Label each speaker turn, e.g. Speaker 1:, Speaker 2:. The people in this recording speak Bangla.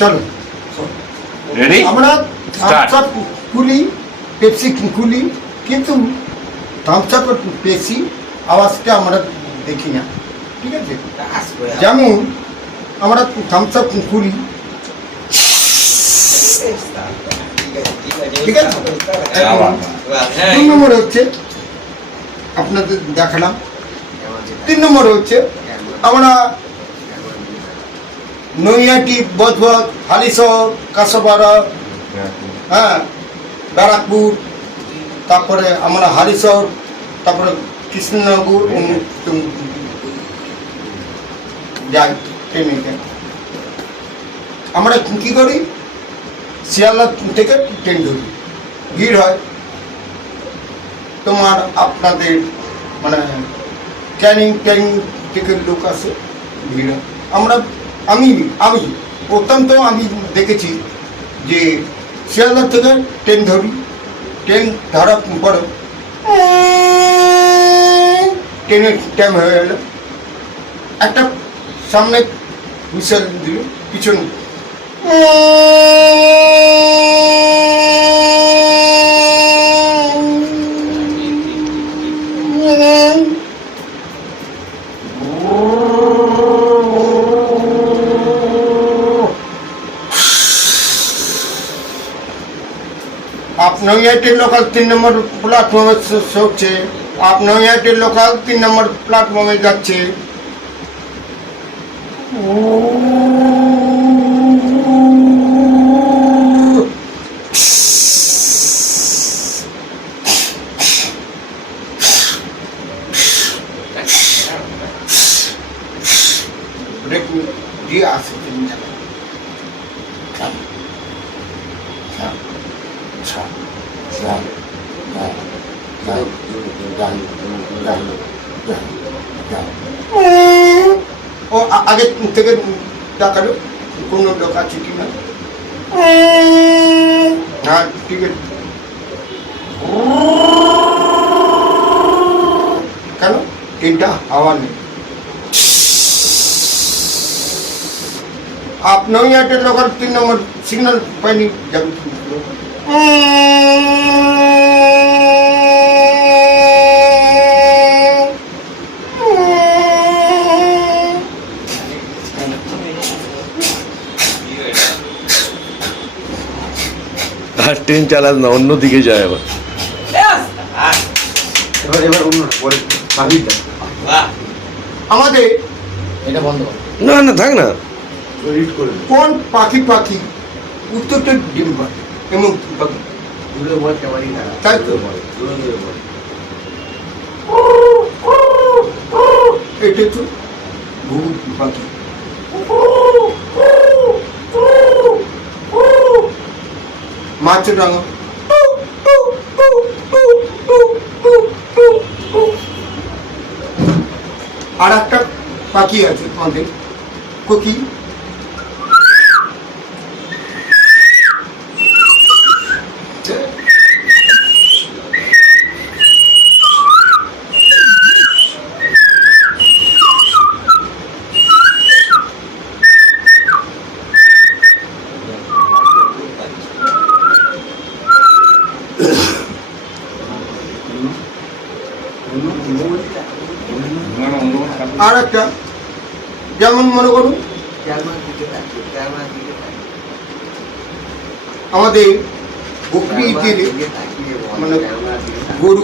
Speaker 1: চলো।
Speaker 2: রেডি
Speaker 1: আমরা. থামস আপ খুলি পেপসি খুলি কিন্তু থামস আপ পেপসি আওয়াজটা আমরা দেখি না। ঠিক আছে? যেমন আমরা থামস আপ খুলি। ঠিক আছে? এখন দুই নম্বর হচ্ছে আপনাদের দেখালাম। তিন নম্বর হচ্ছে আমরা নৈয়াটি বজবজ, হালিশহর কাঁসাপাড়া হ্যাঁ ব্যারাকপুর, তারপরে আমরা হালিশহর, তারপরে কৃষ্ণনগর যাই, ট্রেনে আমরা কী করি? শিয়ালদা থেকে ট্রেন ধরি। ভিড় হয়। তোমার আপনাদের মানে ক্যানিং ক্যানিং থেকে লোক আসে, ভিড় হয়। আমরা আমি আমি, অত্যন্ত আমি দেখেছি যে শিয়ালদা থেকে ট্রেন ধরি ট্রেন ধরার পরে ট্রেনের টাইম হয়ে গেল। একটা সামনে হুইসেল দিল, পিছনে। আপনার এয়ারটেল লোকাল তিন নম্বর প্ল্যাটফর্মে হচ্ছে আপনার এয়ারটেল লোকাল তিন নম্বর প্ল্যাটফর্মে যাচ্ছে দিয়ে আসে তিন জায়গায় ও আগে থেকে দেখাল কোনো লোক আছে কি না হ্যাঁ ঠিক আছে। কেন? তিনটা হাওয়া নেই। আপনার এয়ারটেল লোকাল তিন নম্বর সিগন্যাল পাইনি যাবে
Speaker 3: আর ট্রেন চালান না অন্যদিকে যায় আবার।
Speaker 4: এবার এবার অন্য
Speaker 1: আমাদের
Speaker 4: এটা বন্ধ।
Speaker 3: না না থাক না।
Speaker 1: কোন পাখি পাখি উত্তরটা ডিম পায় এমন পাখি
Speaker 4: দূরে বল ক্যামেরি না
Speaker 1: তাই তো।
Speaker 4: দূরে দূরে বল
Speaker 1: এটা তো পাখি মাছের ডাঙা আর একটা পাখি আছে আমাদের কোকি আর একটা যেমন মনে করুন আমাদের বকরি ঈদের মানে গরু